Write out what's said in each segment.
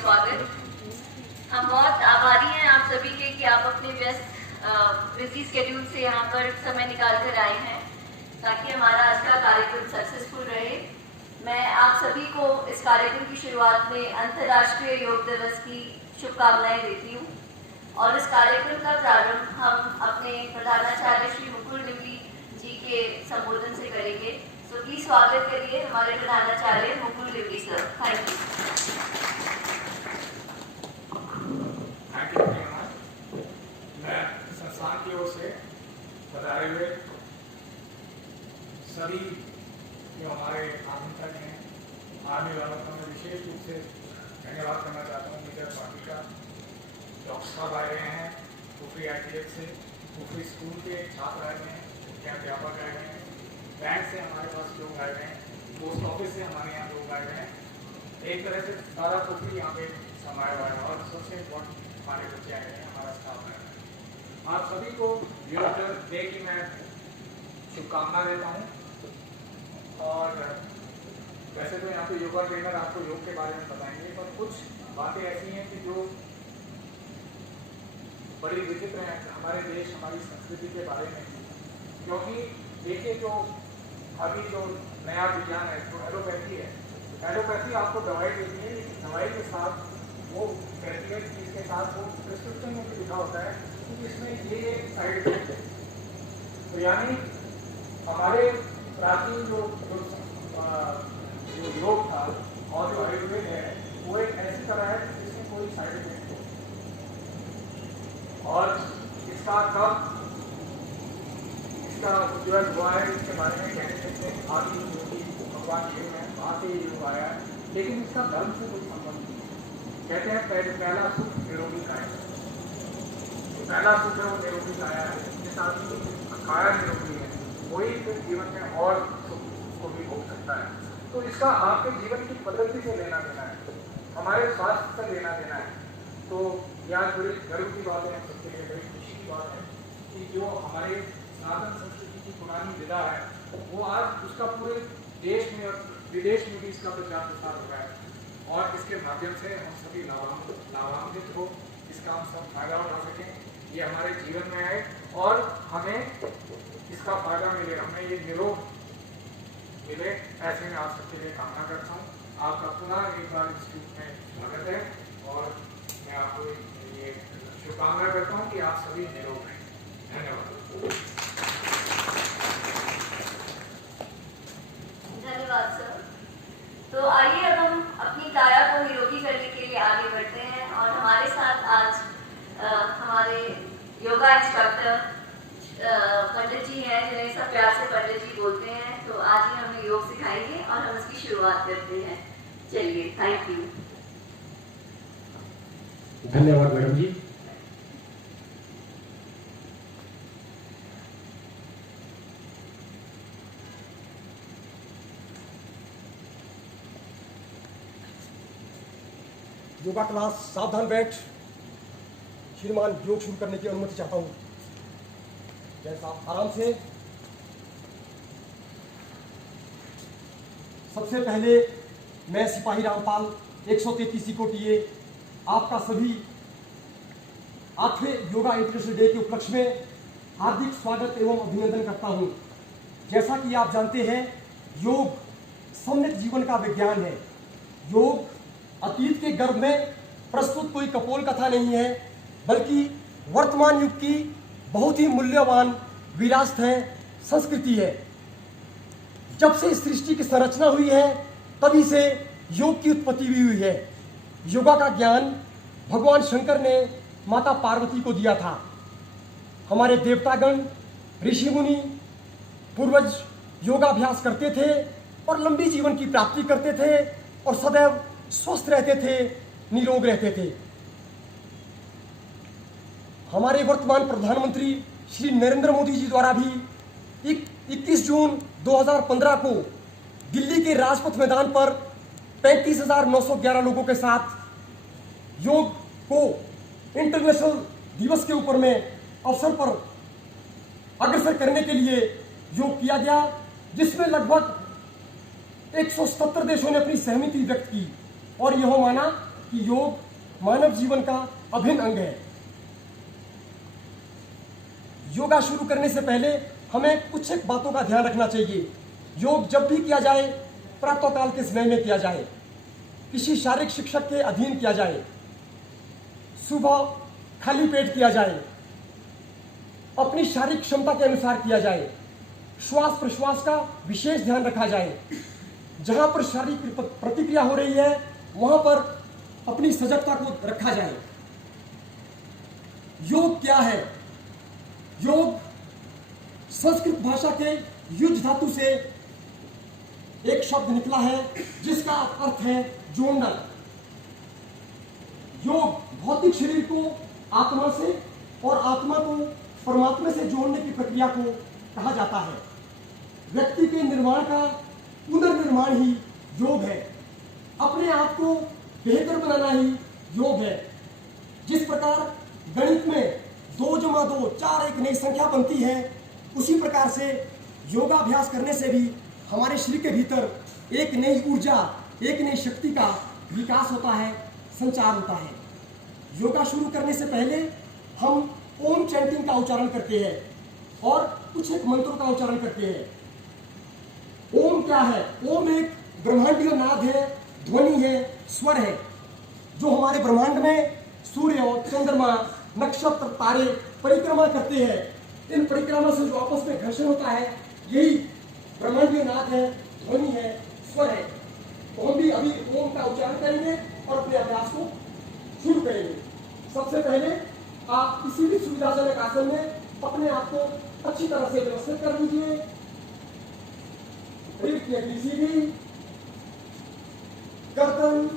स्वागत। हम बहुत आभारी हैं आप सभी के कि आप अपने व्यस्त बिजी स्केड्यूल से यहाँ पर समय निकाल कर आए हैं ताकि हमारा आज का कार्यक्रम सक्सेसफुल रहे। मैं आप सभी को इस कार्यक्रम की शुरुआत में अंतर्राष्ट्रीय योग दिवस की शुभकामनाएं देती हूँ और इस कार्यक्रम का प्रारंभ हम अपने प्रधानाचार्य श्री मुकुल डिमरी जी के संबोधन से करेंगे। तो प्लीज स्वागत करिए हमारे प्रधानाचार्य Mukul Dimri sir. Thank you. Thank you very much. मैं संस्थान की ओर से बताए हुए सभी जो हमारे आगंतुक हैं, आने वालों का मैं विशेष रूप से धन्यवाद करना चाहता हूँ। मेजर पार्टी का डॉक्टर साहब आए हुए हैं, कुफरी ITF से, कुफरी स्कूल के छात्र आए हुए हैं, मुख्य अध्यापक आए हुए हैं, बैंक से हमारे पास लोग आए हुए हैं, पोस्ट ऑफिस से हमारे यहाँ लोग आए हुए हैं। एक तरह से सारा कुफरी यहाँ पे समाया हुआ है और सबसे इम्पोर्टेंट हमारे बच्चे आए हैं, हमारा स्टाफ आया है। आप सभी को योग डे की मैं शुभकामना देता हूँ। और वैसे तो यहाँ पे योगा ट्रेनर आपको योग के बारे में बताएंगे, पर कुछ बातें ऐसी हैं कि जो बड़ी विचित्र हैं हमारे देश, हमारी संस्कृति के बारे में। क्योंकि देखिए, जो अभी जो नया विज्ञान है, जो एलोपैथी है, एलोपैथी आपको दवाई देती है, लेकिन दवाई के साथ वो कहती है कि इसके साथ वो प्रिस्क्रिप्शन में भी लिखा होता है कि इसमें ये साइड इफेक्ट है। तो यानी हमारे प्राचीन जो योग था और जो आयुर्वेद है वो एक ऐसी तरह है जिसमें कोई साइड इफेक्ट हो। और इसका कब इसका उपयोग हुआ है इसके बारे में कहने सकते हैं। आदि योगी भगवान शिव है, वहाँ से ये योग आया है, लेकिन इसका धर्म से कोई संबंध नहीं। कहते हैं पहला सुख निरोगी काया। पहला सुख है वो निरोगी काया है, जिस आदमी की काया निरोगी है वही फिर जीवन में और सुख को भी भोग सकता है। तो इसका आपके जीवन की पद्धति से लेना देना है, हमारे स्वास्थ्य से लेना देना है। तो यह बड़ी गर्व की बात है, सबके लिए बड़ी खुशी की बात है कि जो हमारे सनातन संस्कृति की पुरानी विधा है वो आज उसका पूरे देश में और विदेश में भी इसका प्रचार प्रसार हो रहा है और इसके माध्यम से हम सभी लाभान्वित हो, इसका हम सब फायदा उठा सकें, ये हमारे जीवन में आए और हमें इसका फायदा मिले, हमें ये निरोग मिले, ऐसे में आप सबके लिए कामना करता हूँ। आपका पुनः एक बार इंस्टीट्यूट में स्वागत है और मैं आपको ये शुभकामना करता हूँ कि आप सभी निरोग रहें। धन्यवाद। धन्यवाद सर। तो आइए अब हम अपनी काया को निरोगी करने के लिए आगे बढ़ते हैं और हमारे साथ आज हमारे योगा इंस्ट्रक्टर पंडित जी हैं, जिन्हें सब प्यार से पंडित जी बोलते हैं। तो आज ही हमें योग सिखाएंगे और हम इसकी शुरुआत करते हैं। चलिए, थैंक यू। धन्यवाद मैडम जी। योगा क्लास सावधान बैठ। श्रीमान योग शुरू करने की अनुमति चाहता हूँ। जय साहब, आराम से। सबसे पहले मैं सिपाही रामपाल 133 को टीए आपका सभी 8वें योगा इंटरनेशनल डे के उपलक्ष्य में हार्दिक स्वागत एवं अभिनंदन करता हूं। जैसा कि आप जानते हैं, योग सम्यक जीवन का विज्ञान है। योग अतीत के गर्भ में प्रस्तुत कोई कपोल कथा नहीं है, बल्कि वर्तमान युग की बहुत ही मूल्यवान विरासत है, संस्कृति है। जब से इस सृष्टि की संरचना हुई है तभी से योग की उत्पत्ति भी हुई है। योगा का ज्ञान भगवान शंकर ने माता पार्वती को दिया था। हमारे देवतागण, ऋषि मुनि, पूर्वज योगाभ्यास करते थे और लंबी जीवन की प्राप्ति करते थे और सदैव स्वस्थ रहते थे, निरोग रहते थे। हमारे वर्तमान प्रधानमंत्री श्री नरेंद्र मोदी जी द्वारा भी 21 जून 2015 को दिल्ली के राजपथ मैदान पर 35,911 लोगों के साथ योग को इंटरनेशनल दिवस के ऊपर में अवसर पर अग्रसर करने के लिए योग किया गया, जिसमें लगभग 177 देशों ने अपनी सहमति व्यक्त की और यह माना कि योग मानव जीवन का अभिन्न अंग है। योगा शुरू करने से पहले हमें कुछ एक बातों का ध्यान रखना चाहिए। योग जब भी किया जाए प्रातःकाल के समय में किया जाए, किसी शारीरिक शिक्षक के अधीन किया जाए, सुबह खाली पेट किया जाए, अपनी शारीरिक क्षमता के अनुसार किया जाए, श्वास प्रश्वास का विशेष ध्यान रखा जाए। जहां पर शारीरिक प्रतिक्रिया हो रही है वहां पर अपनी सजगता को रखा जाए। योग क्या है? योग संस्कृत भाषा के युज धातु से एक शब्द निकला है जिसका अर्थ है जोड़ना। योग भौतिक शरीर को आत्मा से और आत्मा को परमात्मा से जोड़ने की प्रक्रिया को कहा जाता है। व्यक्ति के निर्माण का पुनर्निर्माण ही योग है। अपने आप को बेहतर बनाना ही योग है। जिस प्रकार गणित में 2 + 2 4 एक नई संख्या बनती है, उसी प्रकार से योगाभ्यास करने से भी हमारे शरीर के भीतर एक नई ऊर्जा, एक नई शक्ति का विकास होता है, संचार होता है। योगा शुरू करने से पहले हम ओम चैंटिंग का उच्चारण करते हैं और कुछ एक मंत्रों का उच्चारण करते हैं। ओम क्या है? ओम एक ब्रह्मांडीय नाद है, ध्वनि है, स्वर है, जो हमारे ब्रह्मांड में सूर्य और चंद्रमा, नक्षत्र, तारे परिक्रमा करते हैं। इन परिक्रमा से जो आपस में घर्षण होता है, यही ब्रह्मांडीय नाद है, ध्वनि है, स्वर है। तो हम भी अभी ओम का उच्चारण करेंगे और अपने अभ्यास को शुरू करेंगे। सबसे पहले आप किसी भी सुविधाजनक आसन में अपने आप को अच्छी तरह से व्यवस्थित कर लीजिए। रीढ़ की हड्डी सीधी, गर्दन,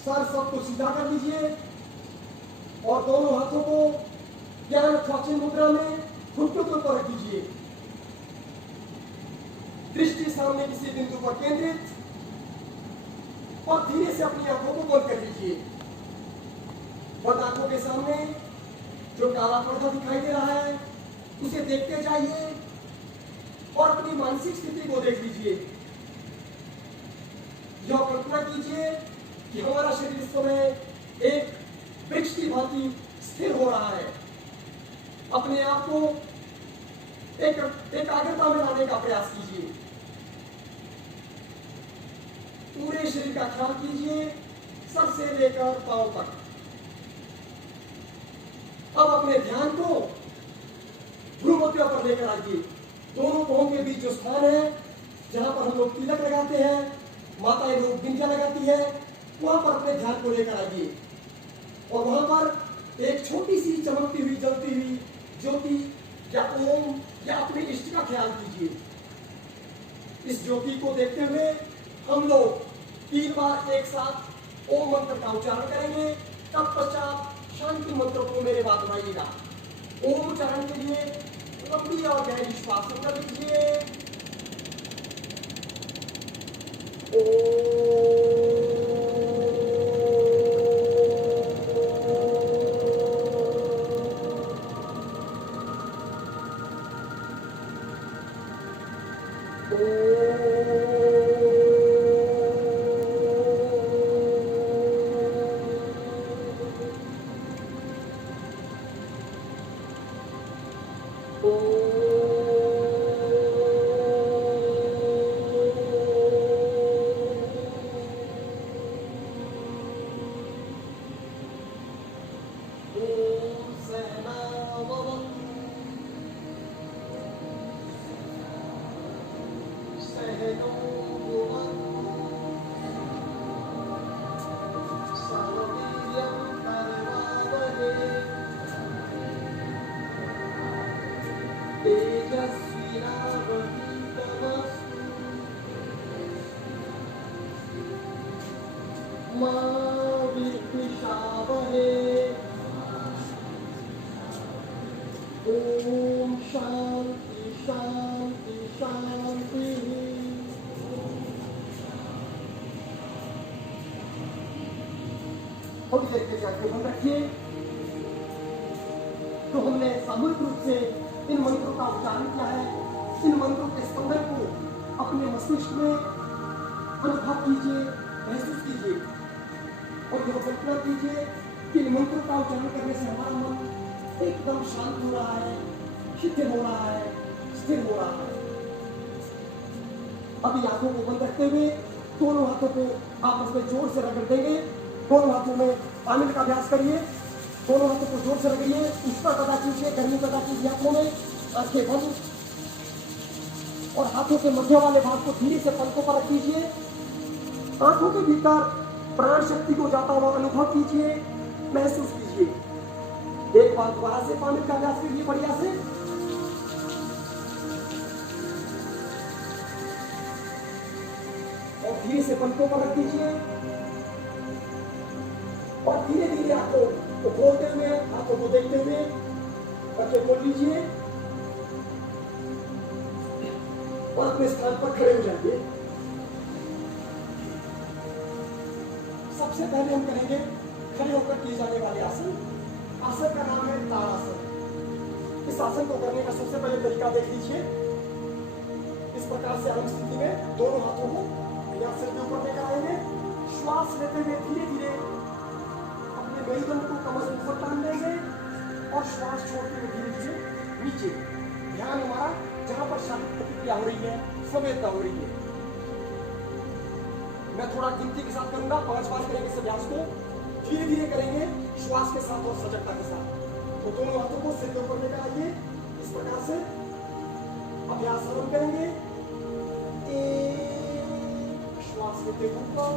सर सबको सीधा कर लीजिए और दोनों हाथों को ज्ञान अथवा चिन्ह मुद्रा में घुटनों के ऊपर रख दीजिए। दृष्टि सामने किसी बिंदु पर केंद्रित और धीरे से अपनी आंखों को बंद कर लीजिए। बंद आंखों के सामने जो काला पर्दा दिखाई दे रहा है उसे देखते जाइए और अपनी मानसिक स्थिति को देख लीजिए। यह कल्पना कीजिए कि हमारा शरीर इस समय एक वृक्ष की भांति स्थिर हो रहा है। अपने आप को एकाग्रता में लाने का प्रयास कीजिए। पूरे शरीर का ख्याल कीजिए, सर से लेकर पांव तक। अब अपने ध्यान को भ्रूमध्य पर लेकर आइए। दोनों पांव के बीच जो स्थान है, जहां पर हम लोग तिलक लगाते हैं, माताएं लोग बिंदिया लगाती है, वहां पर अपने ध्यान को लेकर आइए और वहां पर एक छोटी सी चमकती हुई, जलती हुई ज्योति या ओम या अपने इष्ट का ख्याल कीजिए। इस ज्योति को देखते हुए हम लोग 3 बार एक साथ ओम मंत्र का उच्चारण करेंगे। तत्पश्चात शांति मंत्र को मेरे बाद दोहराइएगा। ओम उच्चारण के लिए लंबी और गहरी श्वास कर लीजिए। ओम शांति शांति शांति। थोड़ी देर के लिए आंखें बंद रखिए। तो हमने सामूहिक रूप से इन मंत्रों का उच्चारण किया है। इन मंत्रों के स्पंदन को अपने मस्तिष्क में अनुभव कीजिए, महसूस कीजिए। और यह कल्पना कीजिए कि इन मंत्रों का उच्चारण करने से हमारा मन एकदम शांत हो रहा है, शिथिल हो रहा है, स्थिर हो रहा है। अभी आंखों को बंद रखते हुए दोनों हाथों को आपस में जोर से रगड़ देंगे। दोनों हाथों में आमिल का अभ्यास करिए। दोनों हाथों को जोर से रगड़िए, ऊपर पैदा कीजिए, गर्मी पैदा कीजिए आंखों में। आंखें बंद और हाथों के मध्य वाले भाग को धीरे से पलकों पर रख दीजिए। आंखों के भीतर प्राण शक्ति को जाता हुआ अनुभव कीजिए, महसूस कीजिए। एक बार दोबारा से आमिल का अभ्यास कीजिए बढ़िया से। और धीरे से पलकों पर रख दीजिए और धीरे धीरे आंखों को खोलते हुए, आंखों को देखते हुए आंखें खोल लीजिए और अपने स्थान पर खड़े हो जाइए। सबसे पहले हम करेंगे खड़े होकर किए जाने वाले आसन। आसन का नाम है ताड़ासन। इस आसन को करने का सबसे पहले तरीका देख लीजिए। इस प्रकार से आरंभ स्थिति में दोनों हाथों को या सिर के ऊपर लेकर आएंगे। श्वास लेते हुए धीरे धीरे अपने मेरुदंड को कमर से ऊपर टान देंगे और श्वास छोड़ते हुए धीरे धीरे नीचे। ध्यान हमारा जहां पर शारीरिक प्रतिक्रिया हो रही है, संवेदना हो रही है। मैं थोड़ा गिनती के साथ करूंगा, 5 बार करेंगे इस अभ्यास को। धीरे धीरे करेंगे, श्वास के साथ और सजगता के साथ। तो दोनों हाथों को सिर के ऊपर लेकर आइए। इस प्रकार से अभ्यास आरंभ करेंगे। श्वास लेते ऊपर,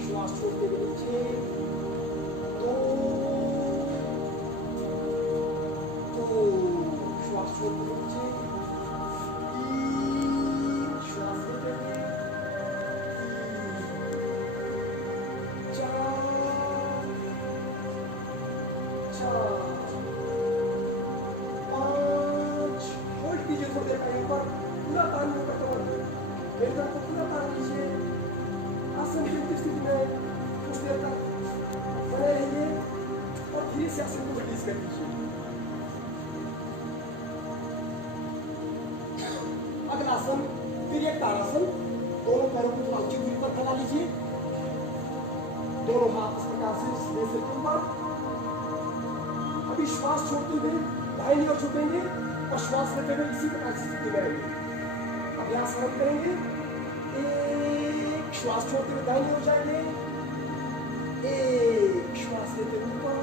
श्वास छोड़ते हुए नीचे, 2, श्वास छोड़ते हुए नीचे, 3, श्वास लेते हुए, 4, 5, होल्ड कीजिए थोड़ी देर कहीं पर, पूरा तान लो कमर को पूरा तान लीजिए। आसन की स्थिति में कुछ देर तक बने रहिए और धीरे से आसन को रिलीज कर दीजिए। अगला आसन फिर एक ताड़ासन। दोनों पैरों को थोड़ा उचित दूरी पर फैला लीजिए। दोनों हाथ इस प्रकार से सीधे सिर के ऊपर। अभी श्वास छोड़ते हुए दाहिनी ओर झुकेंगे और श्वास लेते हुए इसी प्रकार की स्थिति में रहेंगे। अभ्यास आरंभ करेंगे। 1, श्वास छोड़ते हुए दाहिनी ओर जाएंगे, 1, श्वास लेते हुए ऊपर,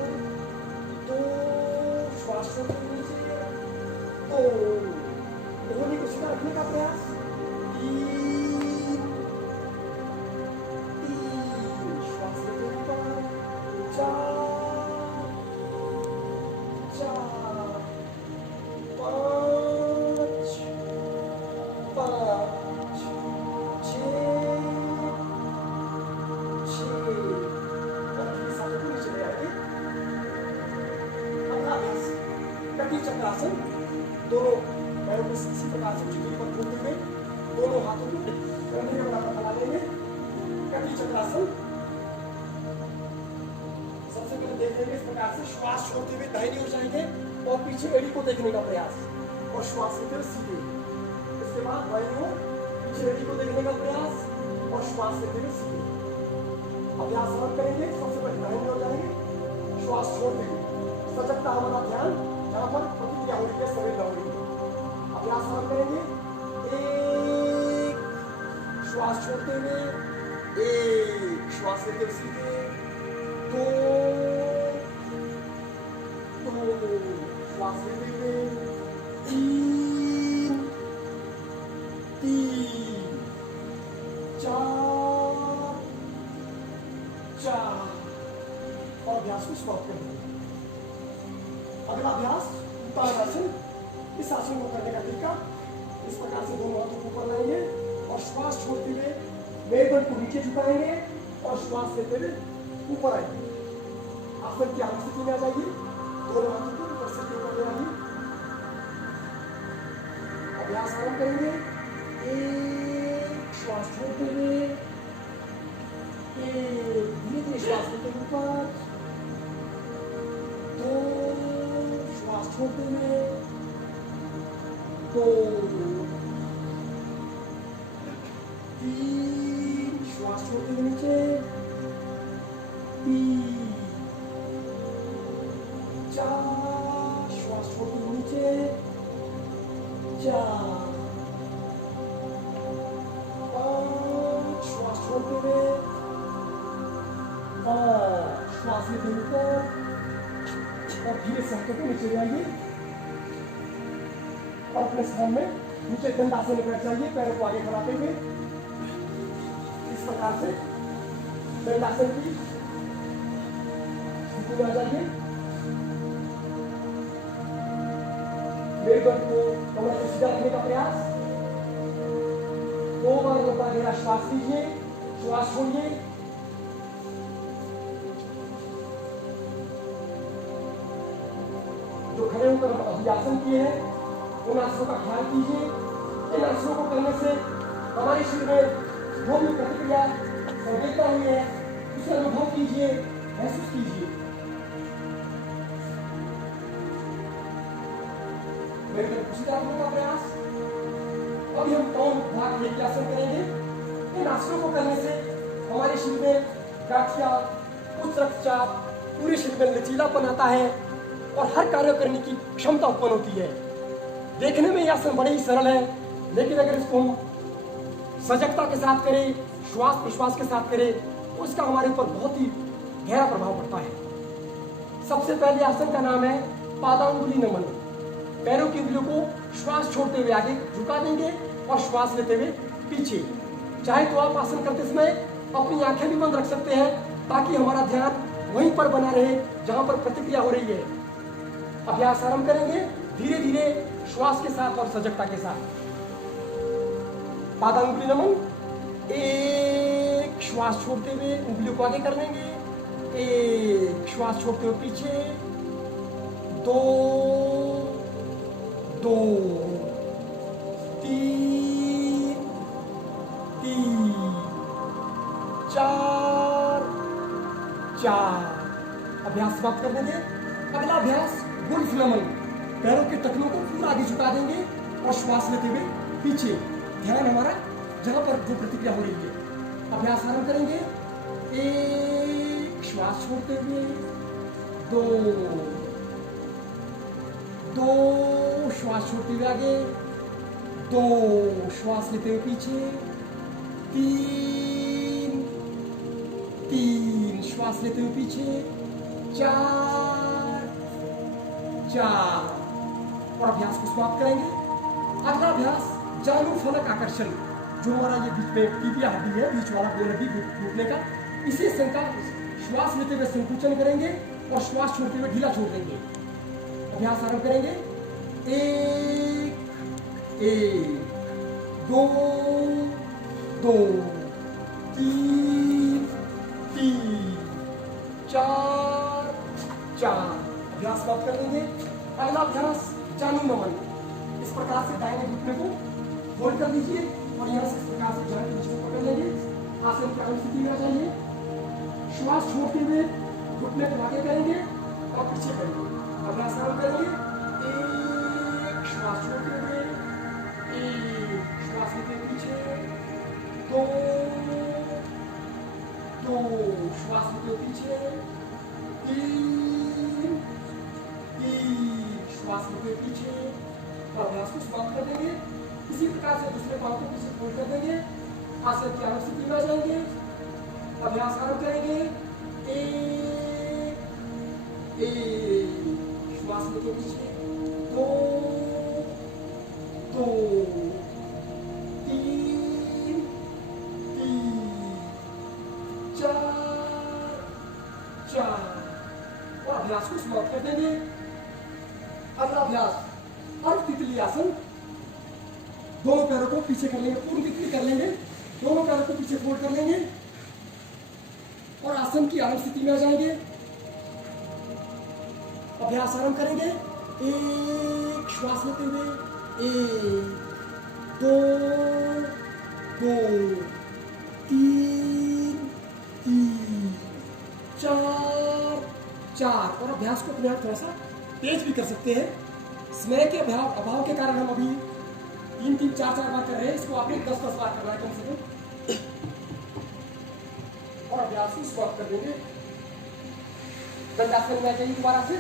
2, श्वास छोड़ते हुए नीचे, 2, कोहनी को सीधा रखने का प्रयास, 3, श्वास लेते हुए ऊपर, 4, 5, 6 और फिर साथ में चले आएंगे। अगला अभ्यास कटी चक्रासन। दोनों पैरों को इसी प्रकार से दूरी पर खोलते हुए दोनों हाथों को कंधे के बराबर फैला लेंगे। कटी चक्रासन। सबसे पहले देख लेंगे इस प्रकार से श्वास छोड़ते हुए दाहिनी ओर जाएंगे और पीछे एड़ी को देखने का प्रयास और श्वास लेते हुए सीधे। इसके बाद बाईं ओर पीछे एड़ी को देखने का प्रयास और श्वास लेते हुए सीधे। अभ्यास आरंभ करेंगे। सबसे पहले दाहिनी ओर जाएंगे, श्वास छोड़ते हुए सजगता हमारा ध्यान जहां पर प्रतिक्रिया हो रही है, संवेदना हो रही है। अभ्यास आरंभ करेंगे। 1, श्वास छोड़ते हुए, 1, श्वास लेते हुए सीधे, 2, श्वास लेते हुए, 3, 4 और अभ्यास को स्टॉप कर देंगे। अगला अभ्यास ताड़ासन। इस आसन को करने का तरीका इस प्रकार से दोनों हाथों को ऊपर लाएंगे और श्वास छोड़ते हुए मेरुदंड को नीचे झुकाएंगे और श्वास लेते हुए ऊपर आएंगे। आसन की आरंभ स्थिति में आ जाइए। दोनों हाथों को ऊपर से ऊपर ले आइए। अभ्यास आरंभ करेंगे। 1, श्वास छोड़ते हुए, 1, धीरे श्वास लेते हुए ऊपर, 2, श्वास छोड़ते हुए, 2, 3, श्वास छोड़ते छोड़ते हुए और श्वास लेते हुए ऊपर और धीरे से हाथों को नीचे ले आइए और अपने स्थान में नीचे दंडासन में बैठ जाइए, पैरों को आगे बढ़ाते हुए इस प्रकार से दंडासन की स्थिति में आ जाइए। मेरुदंड को कमर को सीधा रखने का प्रयास। 2 बार लंबा गहरा श्वास लीजिए, श्वास छोड़िए। जो खड़े होकर हम अभ्यासन किए हैं उन आसनों का ख्याल कीजिए। इन आसनों को करने से हमारे शरीर में जो भी प्रतिक्रिया संवेदना हुई है उसे अनुभव कीजिए, महसूस कीजिए। मेरे को उसी तरह का प्रयास। अभी हम कौन भाग लेके आसन करेंगे। इन आसनों को करने से हमारे शरीर में गांठिया, उच्च रक्तचाप, पूरे शरीर में लचीलापन आता है और हर कार्य करने की क्षमता उत्पन्न होती है। देखने में यह आसन बड़े ही सरल है, लेकिन अगर इसको हम सजगता के साथ करें, श्वास प्रश्वास के साथ करें तो उसका हमारे ऊपर बहुत ही गहरा प्रभाव पड़ता है। सबसे पहले आसन का नाम है पादांगुली नमन। पैरों की उंगलियों को श्वास छोड़ते हुए आगे झुका देंगे और श्वास लेते हुए पीछे। चाहे तो आप आसन करते समय अपनी आंखें भी बंद रख सकते हैं ताकि हमारा ध्यान वहीं पर बना रहे जहां पर प्रतिक्रिया हो रही है। अभ्यास आरंभ करेंगे धीरे धीरे श्वास के साथ और सजगता के साथ। पादांगुली नमन। 1 श्वास छोड़ते हुए उंगलियों को आगे कर लेंगे, 1 श्वास छोड़ते हुए पीछे, 2 2 3 3 4 4। अभ्यास समाप्त कर देंगे। अगला अभ्यास गुल्फ नमन। पैरों के टखनों को पूरा आगे झुका देंगे और श्वास लेते हुए पीछे। ध्यान हमारा जहां पर जो प्रतिक्रिया हो रही है। अभ्यास आरंभ करेंगे। 1 श्वास छोड़ते हुए, 2 श्वास छोड़ते हुए आगे, 2 श्वास लेते हुए पीछे, 3 श्वास लेते हुए पीछे, 4 और अभ्यास को समाप्त करेंगे। अगला अभ्यास जानु फलक आकर्षण। जो हमारा ये बीच में टिबिया हड्डी है, बीच वाला गोल हड्डी घुटने का, इसे श्वास लेते हुए संकुचन करेंगे और श्वास छोड़ते हुए ढीला छोड़ देंगे। अभ्यास आरंभ करेंगे। 1 2 2 3 4 अभ्यास समाप्त कर देंगे। अगला अभ्यास जानु नमन। इस प्रकार से दाहिने घुटने को फोल्ड कर दीजिए और यहाँ से इस प्रकार से जान के नीचे पकड़ लेंगे। आसन की आम स्थिति में आ जाइए। श्वास छोड़ते हुए घुटने को आगे करेंगे और पीछे करेंगे। अभ्यास आरंभ करेंगे। 1 श्वास छोड़ते हुए, 1 श्वास लेते पीछे, 2 श्वास लेते पीछे, 3 श्वास लेते पीछे। अभ्यास को समाप्त कर देंगे। इसी प्रकार से दूसरे पांव को पीछे फोल्ड कर देंगे। आसन की आम स्थिति में आ जाएंगे। अभ्यास आरंभ करेंगे। 1 श्वास लेते पीछे, 2 3 4 और अभ्यास को समाप्त कर देंगे। अगला अभ्यास अर्ध तितली आसन। दोनों पैरों को पीछे कर लेंगे, पूर्ण तितली कर लेंगे। दोनों पैरों को पीछे फोल्ड कर लेंगे और आसन की आरंभ स्थिति में आ जाएंगे। अभ्यास आरंभ करेंगे। 1 श्वास लेते हुए, 1 2 3 4 और अभ्यास को अपने आप थोड़ा सा तेज भी कर सकते हैं। समय के अभाव के कारण हम अभी 3 4 बार कर रहे हैं। इसको आपने 10 बार करना है कम से कम। और अभ्यास को समाप्त कर देंगे। दंडासन में आ जाइए दोबारा से।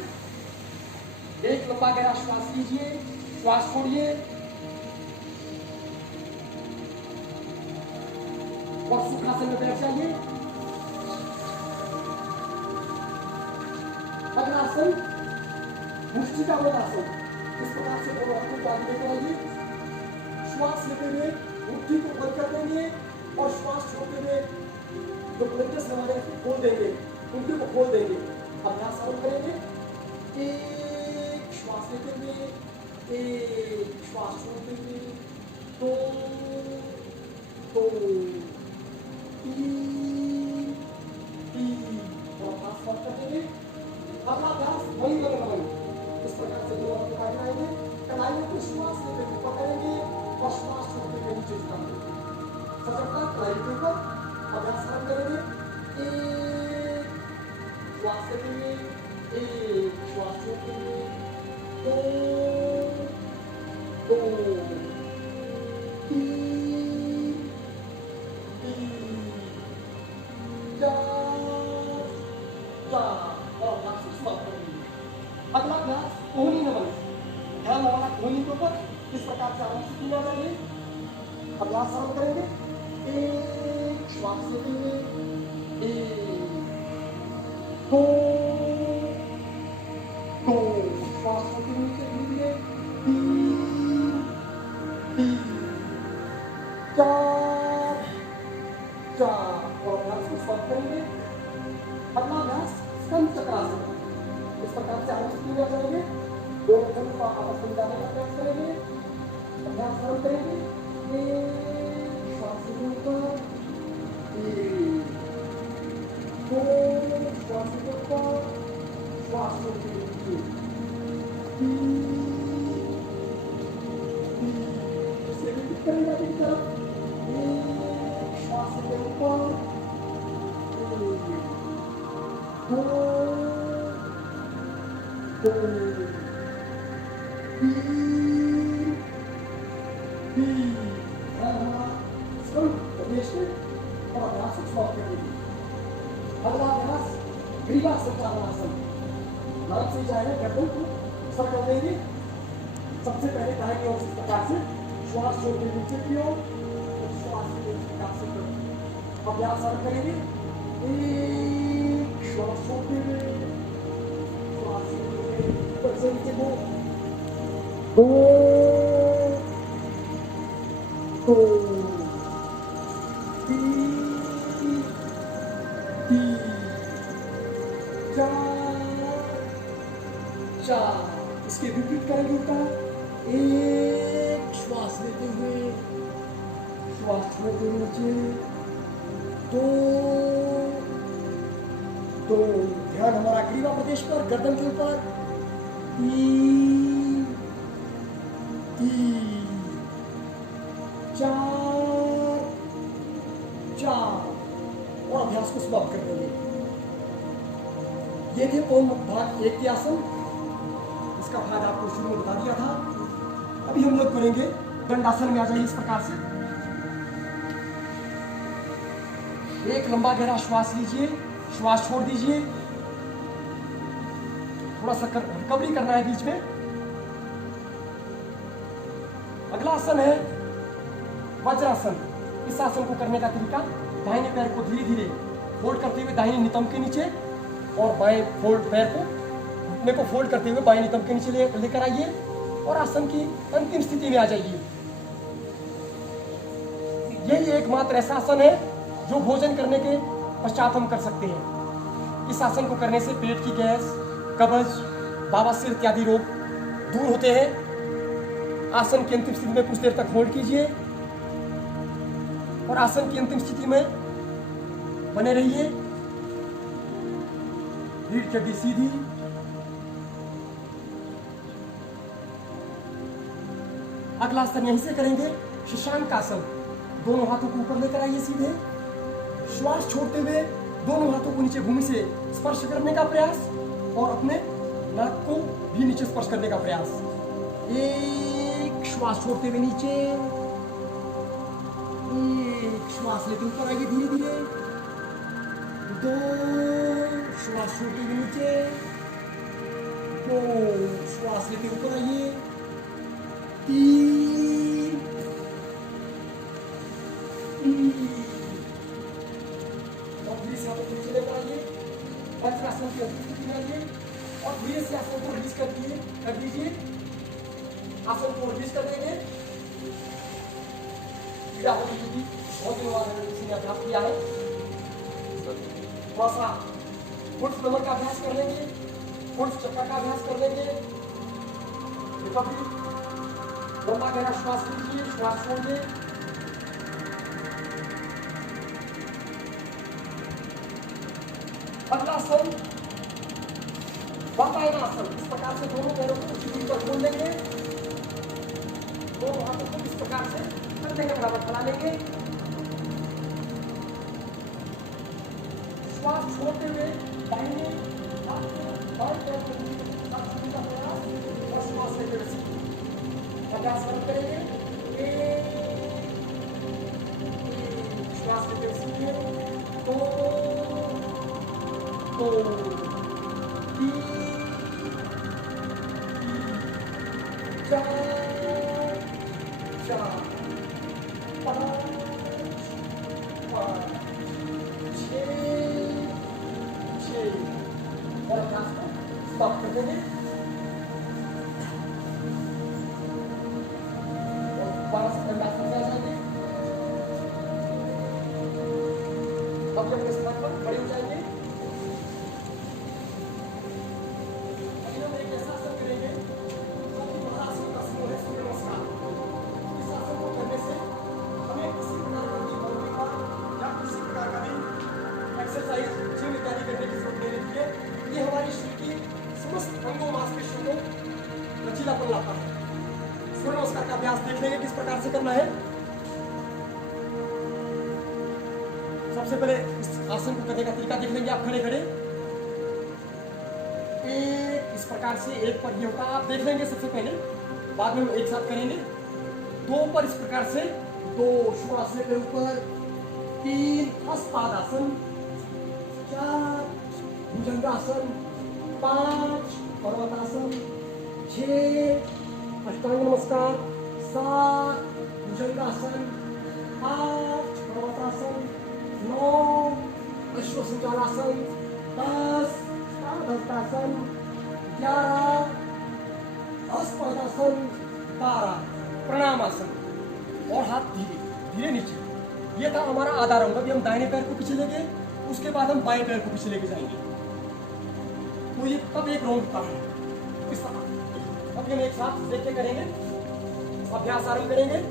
एक लंबा गहरा श्वास लीजिए, श्वास छोड़िए, और सुखासन में बैठ जाइए। अगला आसन मुष्टिका आसन। इस प्रकार से दोनों हाथों को आगे लेकर आइए। श्वास लेते हुए मुट्ठी को बंद कर देंगे और श्वास छोड़ते हुए जो प्लेटस हमारे खोल देंगे, मुट्ठी को खोल देंगे। अभ्यास आरंभ करेंगे। एक श्वास लेते हुए, एक श्वास छोड़ते हुए, दो, तीन, और अभ्यास बंद कर देंगे। अगला अभ्यास वही नमन। इस प्रकार से दो हाथ आगे आएंगे, कलाइयों को श्वास लेते हुए पकड़ेंगे और श्वास छोड़ते हुए नीचे झुकाएंगे। सजगता कलाई के ऊपर अभ्यास आरंभ करेंगे। एक श्वास लेते हुए, एक श्वास छोड़ते हुए, दो, तीन, चार, और अभ्यास को समाप्त करेंगे। अगला अभ्यास कोहनी नमन। ध्यान हमारा कोहनी के ऊपर इस प्रकार से आराम से किया जाए। अभ्यास आरंभ करेंगे। एक श्वास लेते हुए, एक, दो, श्वास छोड़ते हुए नीचे धीरे, तीन, चार, और अभ्यास को समाप्त करेंगे। अगला अभ्यास स्कंद चक्रासन। इस प्रकार से आराम से किया जाएंगे। दोनों कंध को आपस में मिलाने का प्रयास करेंगे। अभ्यास आरंभ करेंगे। एक श्वास लेते ऊपर, एक, दो, श्वास लेते ऊपर, श्वास छोड़ते हुए नीचे, तीन, इसे रिपीट करेंगे आगे की तरफ। एक श्वास लेते ऊपर, एक, दो, अगला अभ्यास ग्रीवा संचालनासन। नाम से जाएगा, गर्दन को सर कर देंगे। सबसे पहले दाहिनी ओर से इस प्रकार से श्वास छोड़ते नीचे की ओर, श्वास इस प्रकार से करें। अभ्यास आरंभ करेंगे। एक श्वास छोड़ते हुए, श्वास ऊपर से नीचे को, चार। इसके रिपीट करेंगे उल्टा। एक श्वास लेते हुए, श्वास छोड़ते हुए नीचे, दो, ध्यान हमारा ग्रीवा प्रदेश पर, गर्दन के ऊपर, तीन, चार, और अभ्यास को समाप्त कर देंगे। ये थे ओम भाग 1 के आसन। इसका भाग आपको शुरू में बता दिया था। अभी हम लोग करेंगे दंडासन में। आ जाइए इस प्रकार से। एक लंबा गहरा श्वास लीजिए, श्वास छोड़ दीजिए। थोड़ा सा रिकवरी करना है बीच में। अगला आसन है वज्रासन। इस आसन को करने का तरीका, दाहिने पैर को धीरे धीरे फोल्ड करते हुए दाहिने नितंब के नीचे और बाएं पैर को घुटने को फोल्ड करते हुए बाएं नितंब के नीचे लेकर आइए और आसन की अंतिम स्थिति में आ जाइए। यही एकमात्र ऐसा आसन है जो भोजन करने के पश्चात हम कर सकते हैं। इस आसन को करने से पेट की गैस, कब्ज, बवासीर इत्यादि रोग दूर होते हैं। आसन की अंतिम स्थिति में कुछ देर तक होल्ड कीजिए और आसन की अंतिम स्थिति में बने रहिए। रीढ़ की हड्डी सीधी, अगला आसन यहीं से करेंगे शशांक आसन। दोनों हाथों को ऊपर लेकर आइए सीधे, श्वास छोड़ते हुए दोनों हाथों को नीचे भूमि से स्पर्श करने का प्रयास और अपने नाक को भी नीचे स्पर्श करने का प्रयास। एक श्वास छोड़ते हुए नीचे, एक श्वास लेते ऊपर आइए धीरे धीरे, दो श्वास छोड़ते हुए नीचे, दो श्वास लेते ऊपर आइए, तीन, वज्रासन की स्थिति में आइए और धीरे से आसन को रिलीज कर दीजिए। आसन को रिलीज कर देंगे। पीड़ा होगी क्योंकि बहुत दिनों बाद किसी ने अभ्यास किया है। थोड़ा सा फुट भ्रमण का अभ्यास कर लेंगे, फुट चक्कर का अभ्यास कर लेंगे। लंबा गहरा श्वास लीजिए, श्वास छोड़िए। अगला आसन वातायनासन। इस प्रकार से दोनों पैरों को उसी दूरी पर खोल लेंगे, दोनों हाथों को इस प्रकार से कंधे के बराबर फैला लेंगे। श्वास छोड़ते हुए दाहिने हाथ को बाएं पैर को साथ छूने का प्रयास और श्वास लेते हुए सीखिए। अभ्यास बंद करेंगे। श्वास लेते हुए सीखिए। दो, तीन, चार, पाँच, छः और अभ्यास को स्टॉप कर देंगे। और 12 सेकंड अभ्यास करते जाएंगे। अब जब इस स्थान पर खड़े हो जाएंगे, एक ऐसा आसन करेंगे जो कि महाआसन का समूह है, सूर्य नमस्कार। इस आसन को करने से हमें किसी प्रकार का भी बॉडी का या किसी प्रकार का भी एक्सरसाइज जिम इत्यादि करने की जरूरत नहीं रहती है। ये हमारी शरीर की समस्त अंगों मांसपेशियों को लचीलापन लाता है। सूर्य नमस्कार का अभ्यास देख लेंगे किस प्रकार से करना है। सबसे पहले इस आसन को करने का तरीका देख लेंगे। आप खड़े खड़े इस प्रकार से एक पर ये होगा, आप देख लेंगे सबसे पहले, बाद में हम एक साथ करेंगे। दो पर इस प्रकार से, दो श्वास लेकर ऊपर, तीन हस्तादासन, चार भुजंगासन, पांच पर्वतासन, छह अष्टांग नमस्कार, सात भुजंगासन, आठ पर्वतासन, नौ अश्वसंचालासन, 10 ताड़ासन, 11 अस्पर्धासन, 12 प्रणामासन और हाथ धीरे धीरे नीचे। ये था हमारा आधा राउंड। अभी हम दाहिने पैर को पीछे लेंगे, उसके बाद हम बाएं पैर को पीछे लेके जाएंगे। तो ये तब एक राउंड का है इस तरह। अभी हम एक साथ देख के करेंगे, अभ्यास आरंभ करेंगे।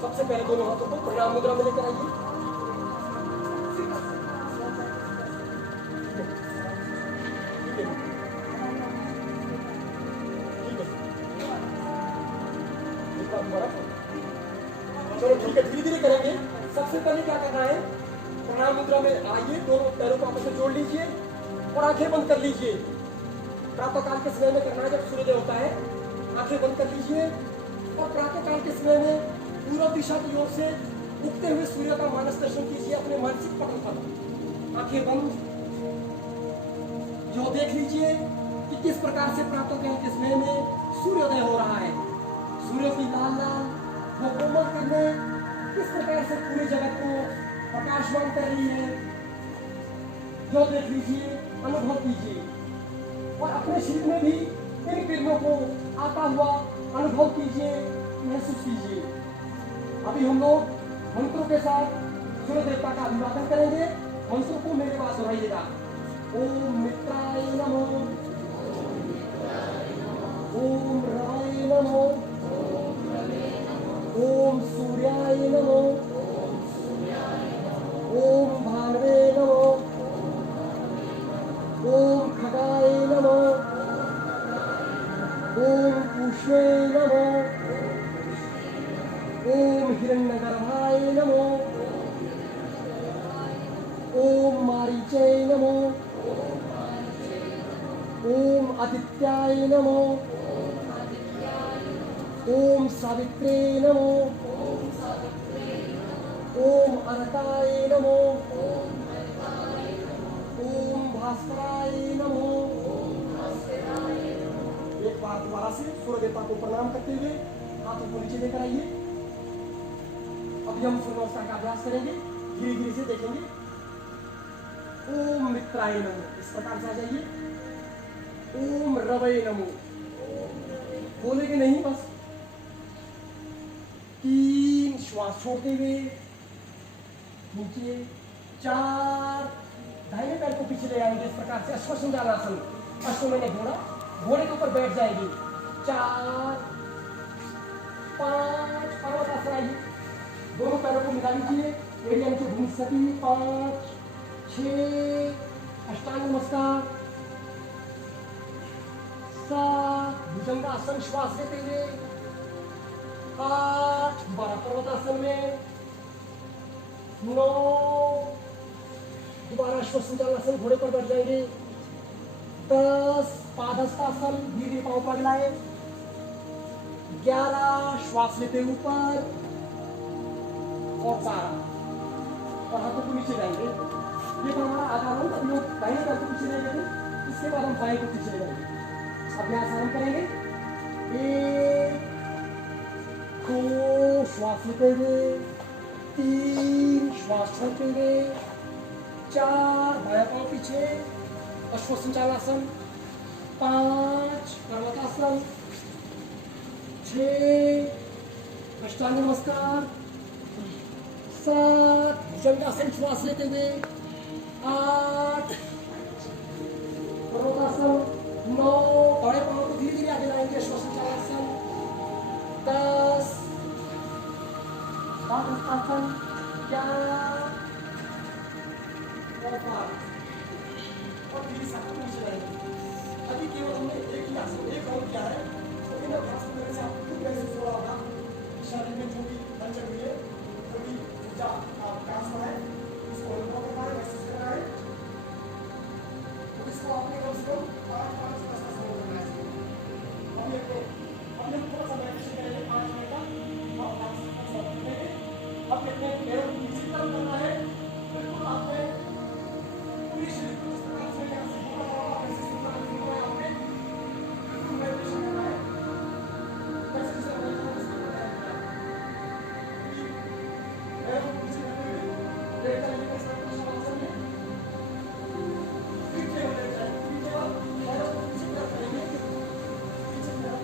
सबसे पहले दोनों हाथों को प्रणाम मुद्रा में लेकर आइए। चलो ठीक है, धीरे धीरे करेंगे। सबसे पहले क्या करना है, प्रणाम मुद्रा में आइए, दोनों पैरों को आपस में जोड़ लीजिए और आंखें बंद कर लीजिए। प्रातःकाल के समय में करना है, जब सूर्योदय होता है। आंखें बंद कर लीजिए और प्रातःकाल के समय में पूर्व दिशा की ओर से उगते हुए सूर्य का मानस दर्शन कीजिए अपने मानसिक पटल पर। आंखें बंद, जो देख लीजिए कि किस प्रकार से प्रातःकाल के समय में सूर्योदय हो रहा है। सूर्य की लाल लाल वो कोमल किरणें किस प्रकार से पूरे जगत को प्रकाशमान कर रही है, जो देख लीजिए, अनुभव कीजिए और अपने शरीर में भी इन किरणों को आता हुआ अनुभव कीजिए, महसूस कीजिए। अभी हम लोग मंत्रों के साथ सूर्य देवता का अभिवादन करेंगे। मंत्रों को मेरे पास दोहराइएगा। ओम मित्राय नमो, ओम रवाय नमो, ओम सूर्याय नमो, ओम भानवे नमो, ओम खगाय नमो, ओम पूष्णे नमो, ओम हिरण्यगर्भाय नमो, ओम मारीचाय नमो, ओम आदित्याय नमो, ओम सावित्रे नमो, ओम अनकाय नमो, ओम भास्कराय नमो। एक बार दोबारा से सूर्य देवता को प्रणाम करते हुए हाथों को नीचे लेकर आइए। अभी हम सूर्य नमस्कार का अभ्यास करेंगे, धीरे धीरे से देखेंगे। ओम मित्राय नमो, इस प्रकार से आ जाइए। ओम रवै नमो, बोलेंगे नहीं बस। 3 श्वास छोड़ते हुए नीचे, 4 दाहिने पैर को पीछे ले आएंगे, इस प्रकार से अश्वसंजालासन। अश्व मैंने घोड़े के ऊपर बैठ जाएंगे। 4 5 पर्वतासन आइए, दोनों पैरों को मिला लीजिए, एड़ियां नीचे भूमि से सटी। 5 6 अष्टांग नमस्कार। 7 भुजंगासन श्वास लेते हुए। 8 दोबारा पर्वतासन में। 9 दोबारा अश्वसंजालासन, घोड़े पर बैठ जाएंगे। 10 पादहस्तासन, धीरे पांव पर लाए। 11 श्वास लेते ऊपर और 12 और हाथों को नीचे लाएंगे। ये तो हमारा आधारण, अभी हम दाहिने पैर को पीछे ले लेंगे, इसके बाद हम बाएं को पीछे ले जाएंगे। अभ्यास आरंभ करेंगे। 1 2 श्वास लेते हुए, 3 श्वास छोड़ते हुए, 4 बायां पांव पीछे अश्वसंजालासन, 5 पर्वतासन, 6 अष्टांग नमस्कार, 7 भुजंगासन श्वास लेते हुए, 8 पर्वतासन, 9 बड़े पांव को धीरे धीरे आगे लाएंगे अश्वसंजालासन, 10 पादहस्तासन, 11 और 12 और धीरे से नीचे लाएंगे। अभी केवल हमने एक ही आसन, एक राउंड किया है, तो इन अभ्यास करने से आपको खुद महसूस हो रहा होगा शरीर में जो भी हलचल हुई है, जो भी ऊर्जा का विकास हुआ है, उसको अनुभव करना है, महसूस करना है। तो इसको आपने कम से कम 5-5 10 करना है। हमने थोड़ा सा मेडिटेशन करेंगे 5 मिनट का, और अभ्यास करेंगे। अब कितने पैरों को नीचे तरफ करना है, बिल्कुल आपने पूरी शरीर को इस प्रकार से यहाँ से घुमा हुआ, ऐसे सुंदर घुमा आपने बिल्कुल मेडिटेशन करना है। ऐसे से मेडिटेशन करना है। पैरों को नीचे करते हुए लेट जाएंगे इस तरह से आसन में। पीछे हो जाए, पीछे और पैरों को नीचे तरफ करेंगे, नीचे तरफ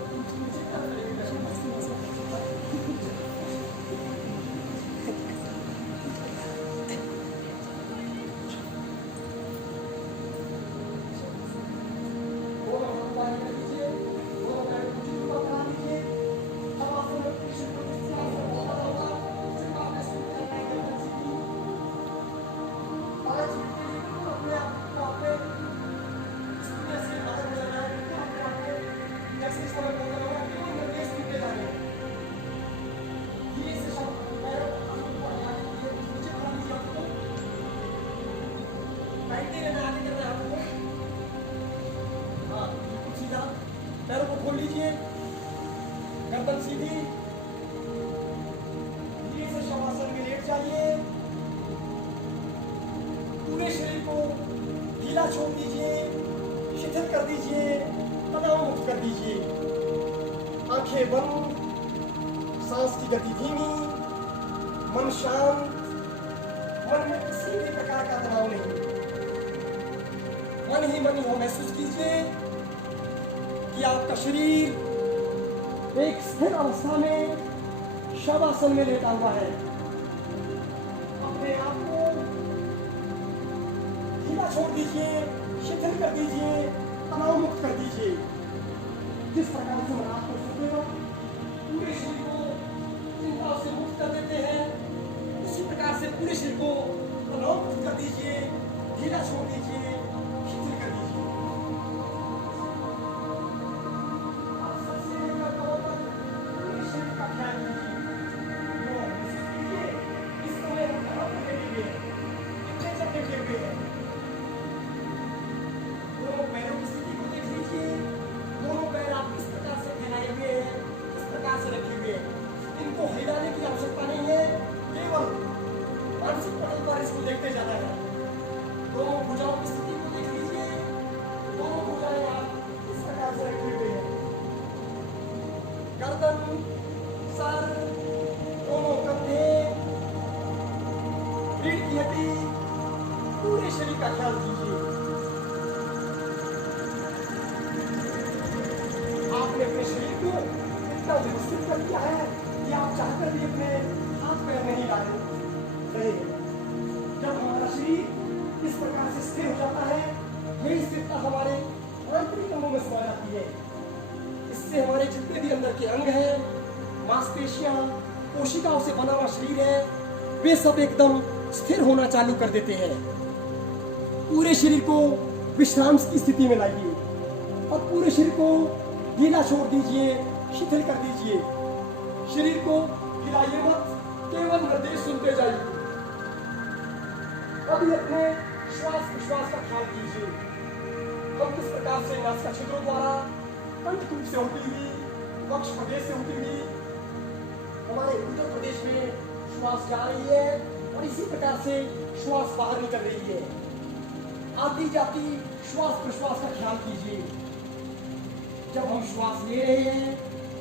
पैरों को खोल लीजिए, गर्दन सीधी, धीरे से शवासन में लेट जाइए। पूरे शरीर को ढीला छोड़ दीजिए, शिथिल कर दीजिए, तनाव मुक्त कर दीजिए। आंखें बंद, सांस की गति धीमी, मन शांत, मन में किसी भी प्रकार का तनाव नहीं। मन ही मन हो महसूस कीजिए कि आपका शरीर एक स्थिर अवस्था में शवासन में लेटा हुआ है। अपने आप को ढीला छोड़ दीजिए, शिथिल कर दीजिए, तनाव मुक्त कर दीजिए। जिस प्रकार से मन आपको सोचेगा, पूरे शरीर को चिंता से मुक्त कर देते हैं, उसी प्रकार से पूरे शरीर को तनाव मुक्त कर दीजिए, ढीला छोड़ दीजिए, शिथिल कर दीजिए। मानसिक पटल पर इसको देखते जाना है। दोनों भुजाओं की स्थिति को देख लीजिए, रीढ़ की हड्डी, पूरे शरीर का ख्याल कीजिए। आपने अपने शरीर को इतना व्यवस्थित कर दिया है कि आप चाहकर भी अपने हाथ पैर नहीं डाले रहे। जब हमारा शरीर इस प्रकार से स्थिर हो जाता है, यही स्थिरता हमारे आंतरिक अंगों में समा जाती है। इससे हमारे जितने भी अंदर के अंग हैं, मांसपेशियां, कोशिकाओं से बना हुआ शरीर है, वे सब एकदम स्थिर होना चालू कर देते हैं। पूरे शरीर को विश्राम की स्थिति में लाइए और पूरे शरीर को ढीला छोड़ दीजिए, शिथिल कर दीजिए। शरीर को हिलाइए मत, केवल निर्देश सुनते जाइए। अभी अपने श्वास विश्वास का ख्याल कीजिए। हम किस प्रकार से नासिका छिद्रों द्वारा कंठकूप से होती हुई, वक्ष प्रदेश से होती हुई हमारे उत्तर प्रदेश में श्वास जा रही है और इसी प्रकार से श्वास बाहर निकल रही है। आती जाती श्वास प्रश्वास का ख्याल कीजिए। जब हम श्वास ले रहे हैं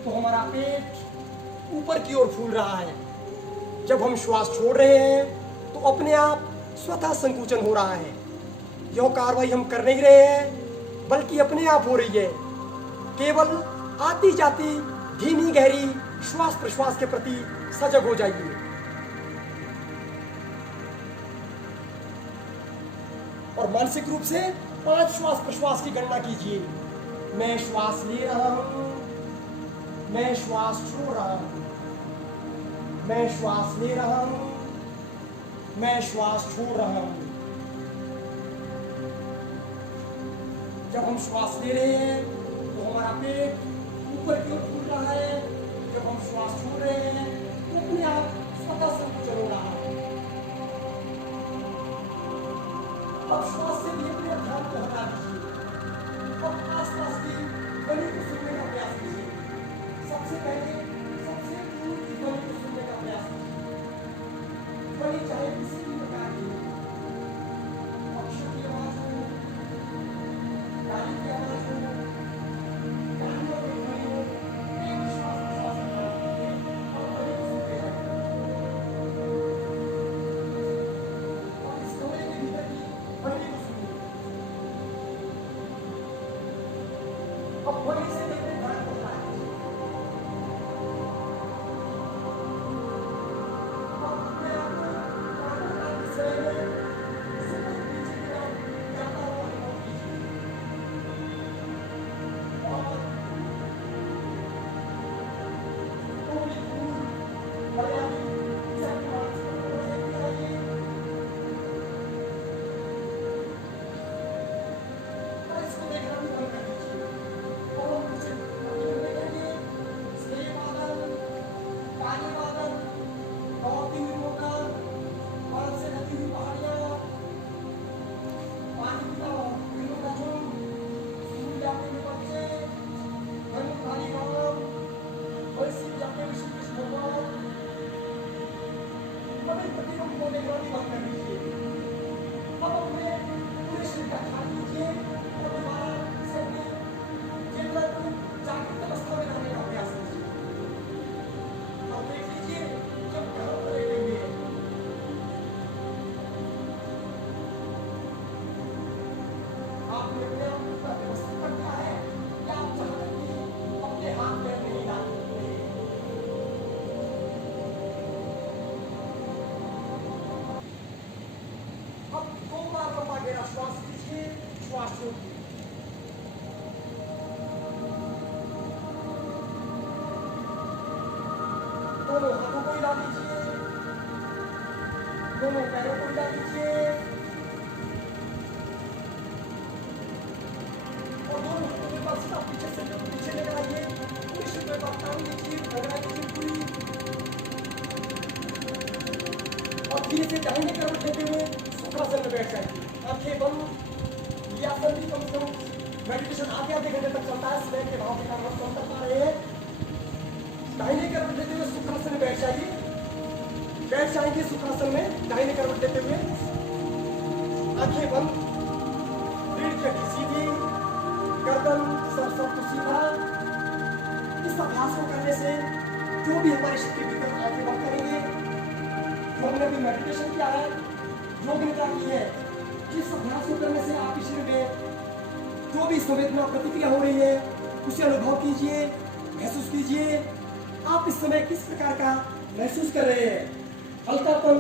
तो हमारा पेट ऊपर की ओर फूल रहा है। जब हम श्वास छोड़ रहे हैं तो अपने आप स्वतः संकुचन हो रहा है। यह कार्रवाई हम कर नहीं रहे हैं, बल्कि अपने आप हो रही है। केवल आती जाती धीमी गहरी श्वास प्रश्वास के प्रति सजग हो जाइए। और मानसिक रूप से 5 श्वास प्रश्वास की गणना कीजिए। मैं श्वास ले रहा हूं, मैं श्वास छोड़ रहा हूं, मैं श्वास ले रहा हूं, मैं श्वास छोड़ रहा हूं। जब हम श्वास ले रहे हैं तो हमारा पेट ऊपर की ओर फूल रहा है। जब हम श्वास छोड़ रहे हैं तो अपने आप स्वतः संकुचन हो रहा है। अब श्वास से भी अपने ध्यान को हटा दीजिए और आसपास की ध्वनि को सुनने का प्रयास कीजिए। सबसे पहले सबसे दूर की ध्वनि को सुनने का प्रयास कीजिए। ध्वनि चाहे किसी भी प्रकार की, पक्षी की आवाज हो, गाड़ी की आवाज हो, गाड़ियों की ध्वनि हो, एक श्वास प्रश्वास कीजिए और ध्वनि को सुनते जाइए। और इस कमरे के भीतर की ध्वनि को सुनिए। अब ध्वनि से देखते ध्यान को हटाएं। अब अपने आप को प्राणायाम के समय में सुबह नीचे की ओर जाता हुआ अनुभव कीजिए। और थोड़ी दूर हरियाली सब मानसिक को देखते आइए। और इसको देखना भी बंद कर दीजिए। और हम उसे अनुभव करेंगे। स्नेह बादल, काले बादल, दौड़ती हुई मोटर, बर्फ से ढकी हुई पहाड़ियाँ, पानी पीता हुआ पीलों का झुंड, स्कूल जाते हुए बच्चे, धनुषधारी गाँव, बरसी जाते हुए श्री कृष्ण भगवान। अब इन प्रतिबिंब को देखना भी बंद कर दीजिए। अब अपने पूरे शरीर का ख्याल कीजिए और दोबारा से अपनी चेतना को जागृत अवस्था में लाने का प्रयास कीजिए। और देख लीजिए जब ग्रह पर लेटे हुए हैं, आपने अपने आप को इतना व्यवस्थित कर दिया है कि आप चाहते हैं कि अपने हाथ पैर नहीं डालते। अब 2 बार लंबा गहरा श्वास लीजिए, श्वास छोड़िए। दोनों हाथों को हिला लीजिए, दोनों पैरों को हिला लीजिए और दोनों हाथों के पास सीधा पीछे लेकर आइए। पूरी शरीर पर टांग लीजिए, घबराई लीजिए पूरी। और धीरे से दाहिने करवट लेते हुए सुखासन में बैठ जाइए। आंखें बंद। ये आसन भी कम से कम मेडिटेशन आधे घंटे तक चलता है। स्नेह के भाव के कारण हम कम कर पा रहे हैं। दाहिने करवट लेते हुए सुखासन में बैठ जाइए। बैठ जाएंगे सुखासन में दाहिने करवट लेते हुए, आंखें बंद, रीढ़ की हड्डी सीधी, गर्दन सर सब कुछ सीधा। इस अभ्यास को करने से जो भी हमारे शरीर के भीतर आंखें बंद करेंगे, जो हमने अभी मेडिटेशन किया है, योग निद्रा की है, जिस अभ्यास को करने से आपके शरीर में जो भी संवेदना प्रतिक्रिया हो रही है उसे अनुभव कीजिए, महसूस कीजिए। आप इस समय किस प्रकार का महसूस कर रहे हैं? हल्कापन,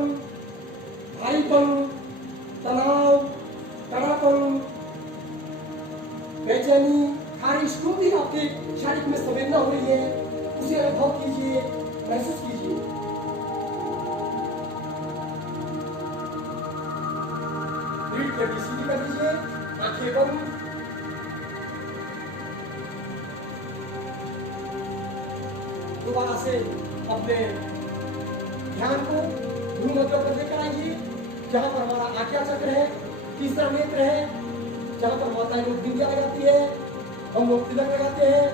भारीपन, तनाव, कड़ापन, बेचैनी, खारिश, जो भी आपके शारीरिक में संवेदना हो रही है उसे अनुभव कीजिए, महसूस कीजिए। रीढ़ की हड्डी सीधी कर दीजिए, आंखें बंद। दोबारा से अपने ध्यान को भ्रूमध्य पर लेकर आइए, जहां पर हमारा आज्ञा चक्र है, तीसरा नेत्र है, जहां पर माताएं लोग बिंदिया लगाती है, हम लोग तिलक लगाते हैं।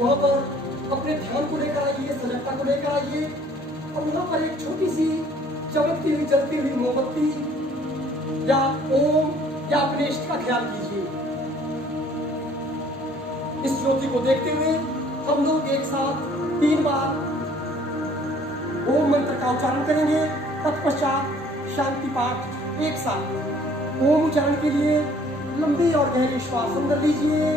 वहां पर अपने ध्यान को लेकर आइए, सजगता को लेकर आइए और वहां पर एक छोटी सी चमकती हुई जलती हुई मोमबत्ती या ओम या अपने इष्ट का ख्याल कीजिए। इस ज्योति को देखते हुए हम लोग एक साथ 3 बार ओम मंत्र का उच्चारण करेंगे। तत्पश्चात शांति पाठ एक साथ। ओम उच्चारण के लिए लंबी और गहरी श्वास अंदर लीजिए।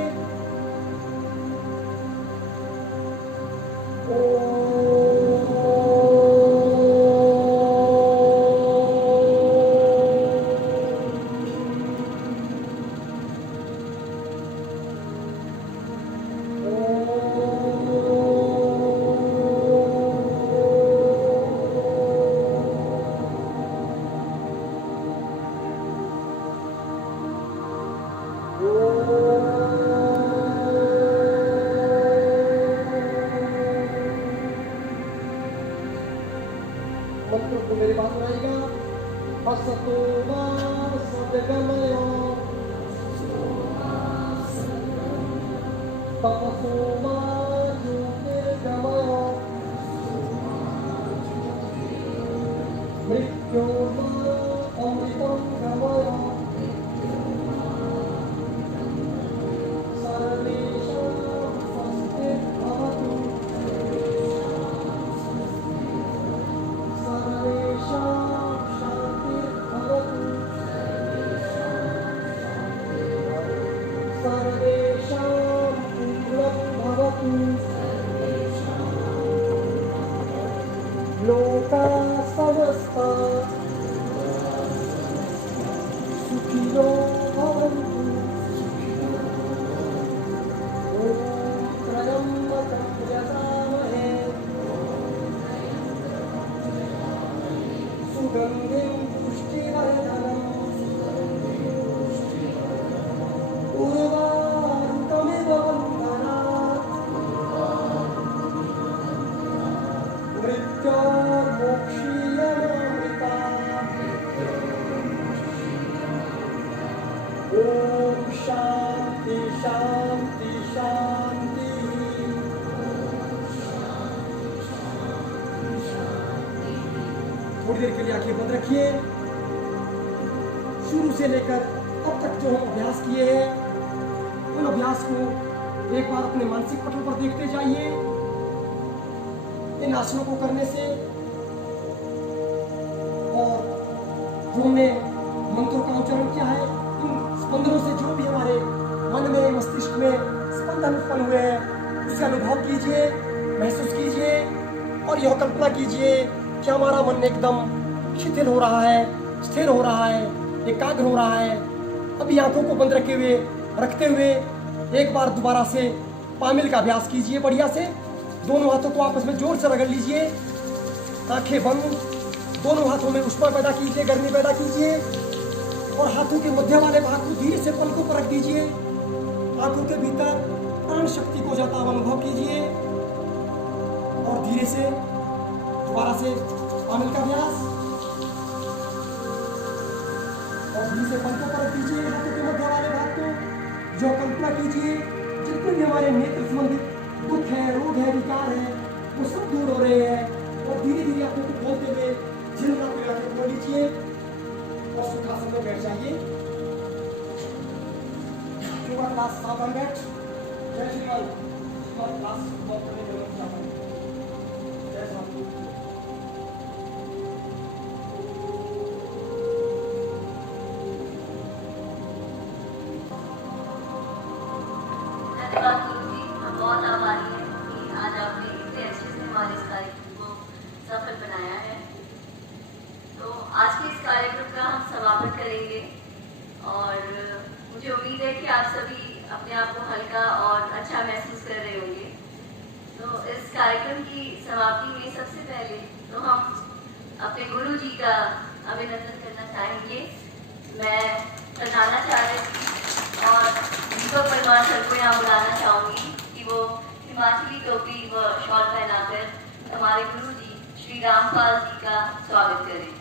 मंत्र को मेरे पास आएगा। असतो मा सद्गमय तपसो मा ज्योतिर्गमय मृत्योर्मा अमृतं गमय सर्वेषां स्वस्तिर्भवतु सर्वेषां शान्तिर्भवतु सर्वेषां पूर्णं भवतु लोकाः समस्ताः सुखिनो भवन्तु। ॐ त्र्यम्बकं यजामहे सुगन्धिं पुष्टिवर्धनम् उर्वारुकमिव बन्धनात् मृत्योर्मोक्षीयमामृतात्। ओम शांति शांति शांति। थोड़ी देर के लिए आंखें बंद रखिए। शुरू से लेकर अब तक जो हम अभ्यास किए हैं उन अभ्यास को एक बार अपने मानसिक पटल पर देखते जाइए। इन आसनों को करने से और जो हमने मंत्रों का उच्चारण किया है, इन स्पंदनों से जो भी हमारे मन में मस्तिष्क में स्पंदन उत्पन्न हुए हैं उसे अनुभव कीजिए, महसूस कीजिए और यह कल्पना कीजिए कि हमारा मन एकदम शिथिल हो रहा है, स्थिर हो रहा है, एकाग्र हो रहा है। अभी आंखों को बंद रखते हुए एक बार दोबारा से पामिल का अभ्यास कीजिए। बढ़िया से दोनों हाथों को आपस में जोर से रगड़ लीजिए। आंखें बंद, दोनों हाथों में उष्मा पैदा कीजिए, गर्मी पैदा कीजिए और हाथों के मध्य वाले भाग को धीरे से पलकों पर रख दीजिए। आंखों के भीतर प्राण शक्ति को जाता हुआ अनुभव कीजिए और धीरे से दोबारा से पामिल का अभ्यास और धीरे से पलकों पर रख दीजिए हाथों के मध्य वाले भाग को। जो कल्पना कीजिए जितने भी हमारे नेत्र संबंधित दुख है, रोग है, विकार है, वो सब दूर हो रहे हैं और धीरे धीरे आंखों को खोलते हुए झिलना पिला के खोल लीजिए और सुखासन में बैठ जाइए। योगा क्लास सावन बैठ। जय श्री राम। योगा क्लास जय श्री राम। सबसे पहले तो हम अपने गुरु जी का अभिनंदन करना चाहेंगे। मैं प्रधानाचार्य जी और दीपक परमार सर को यहाँ बुलाना चाहूँगी कि वो हिमाचली टोपी व शॉल पहनाकर हमारे गुरु जी श्री रामपाल जी का स्वागत करें।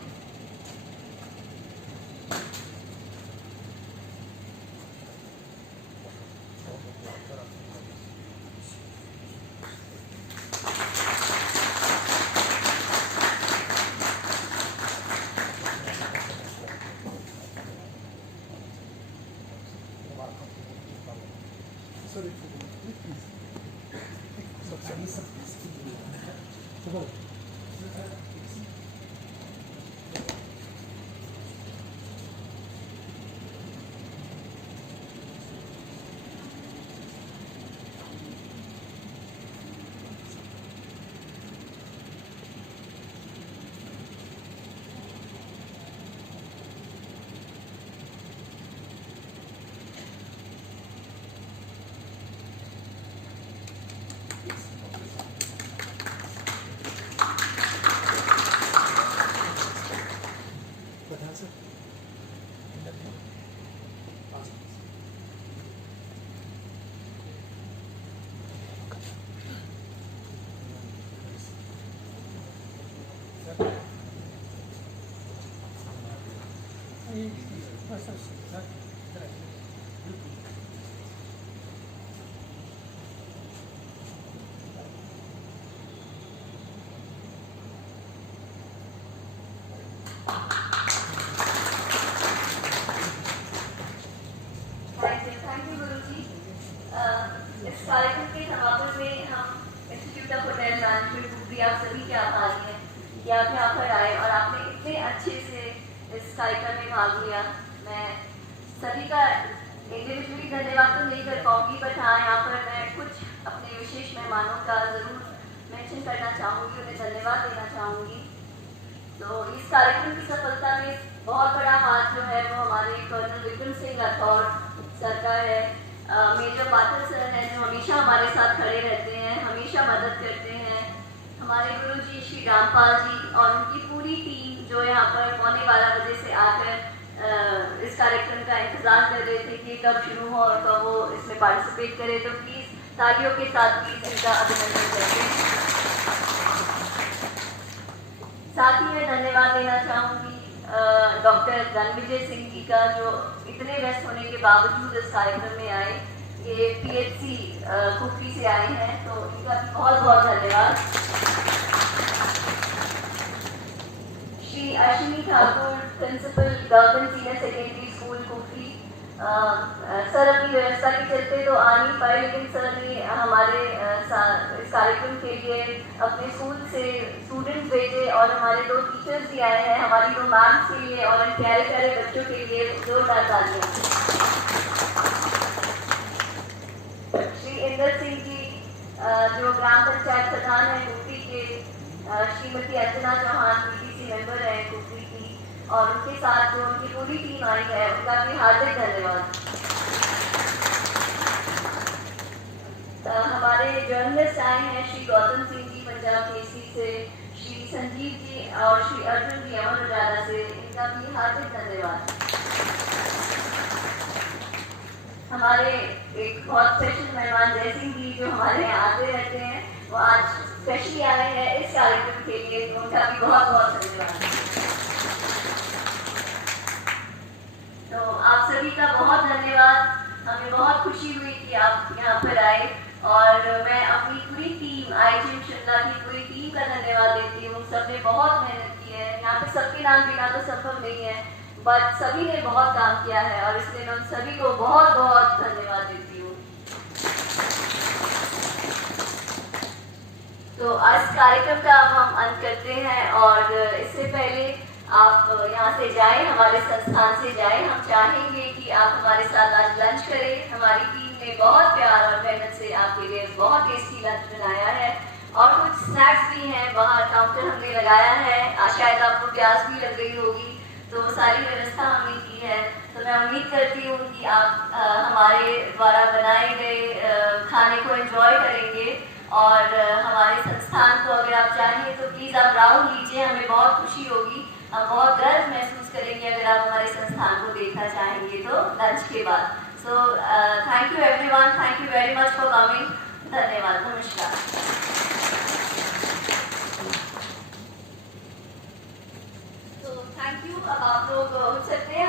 थैंक यू गुरु जी। इस कार्यक्रम के समापन में हम institute of hotel management Kufri आप सभी के आभारी हैं कि आप यहाँ पर आए और आपने इतने अच्छे से इस कार्यक्रम में भाग लिया। मैं सभी का इंडिविजुअली धन्यवाद तो नहीं कर पाऊंगी, बट हाँ यहाँ पर मैं कुछ अपने विशेष मेहमानों का ज़रूर मेंशन करना चाहूँगी, उन्हें धन्यवाद देना चाहूँगी। तो इस कार्यक्रम की सफलता में बहुत बड़ा हाथ जो है वो हमारे कर्नल विक्रम सिंह राठौर सर का है। मेजर पाठक सर हैं जो हमेशा हमारे साथ खड़े रहते हैं, हमेशा मदद करते हैं। हमारे गुरु जी श्री रामपाल जी और उनकी पूरी टीम जो यहाँ पर 11:15 बजे से आकर इस कार्यक्रम का इंतज़ार कर रहे थे कि कब शुरू हो और कब वो इसमें पार्टिसिपेट करे। तो प्लीज़ तालियों के साथ प्लीज़ इनका अभिनंदन करते हैं। साथ ही मैं धन्यवाद देना चाहूँगी डॉक्टर रणविजय सिंह जी का, जो इतने व्यस्त होने के बावजूद इस कार्यक्रम में आए। ये PHC कुफरी से आए हैं, तो इनका भी बहुत बहुत धन्यवाद। Shri Ashwini Thakur, principal government senior secondary school Kufri, sir अपनी व्यवस्था के चलते तो आ नहीं पाए, लेकिन सर ने हमारे इस कार्यक्रम के लिए अपने स्कूल से स्टूडेंट्स भेजे और हमारे 2 टीचर्स भी आए हैं हमारी 2 मैम्स के लिए और इन प्यारे प्यारे बच्चों के लिए जोरदार तालियां। श्री इंदर सिंह जी जो ग्राम पंचायत प्रधान है कुफरी के, श्रीमती अर्चना चौहान PTC मेंबर है कुफरी की, और उनके साथ जो उनकी पूरी टीम आई है उनका भी हार्दिक धन्यवाद। हमारे जर्नलिस्ट आए हैं श्री गौतम सिंह जी पंजाब केसरी से, श्री संजीव जी और श्री अर्जुन जी अमर उजाला से, इनका भी हार्दिक धन्यवाद। हमारे एक बहुत स्पेशल मेहमान जय सिंह जी जो हमारे यहाँ आते रहते हैं, वो आज स्पेशली आए हैं इस कार्यक्रम के लिए, तो उनका भी बहुत बहुत धन्यवाद। तो आप सभी का बहुत धन्यवाद। हमें बहुत खुशी हुई कि आप यहाँ पर आए और मैं अपनी पूरी टीम IGM शिमला की पूरी टीम का धन्यवाद देती हूँ। सबने बहुत मेहनत की है, यहाँ पे सबके नाम लेना तो संभव नहीं है, बट सभी ने बहुत काम किया है और इसलिए मैं उन सभी को बहुत बहुत धन्यवाद देती हूँ। तो आज कार्यक्रम का अब हम अंत करते हैं और इससे पहले आप यहाँ से जाएं, हमारे संस्थान से जाएं। हम चाहेंगे कि आप हमारे साथ आज लंच करें। हमारी टीम ने बहुत प्यार और मेहनत से आपके लिए बहुत टेस्टी लंच बनाया है और कुछ स्नैक्स भी हैं, बाहर काउंटर हमने लगाया है। शायद आपको प्यास भी लग गई होगी, तो सारी व्यवस्था हमने की है। तो मैं उम्मीद करती हूँ कि आप हमारे द्वारा बनाए गए खाने को एंजॉय करेंगे और हमारे संस्थान को अगर आप चाहें तो प्लीज़ आप राउंड लीजिए, हमें बहुत खुशी होगी, हम बहुत गर्व महसूस करेंगे अगर आप हमारे संस्थान को देखना चाहेंगे तो लंच के बाद। So thank you everyone, thank you very much for coming. धन्यवाद, नमस्कार। तो थैंक यू। अब आप लोग उठ सकते हैं।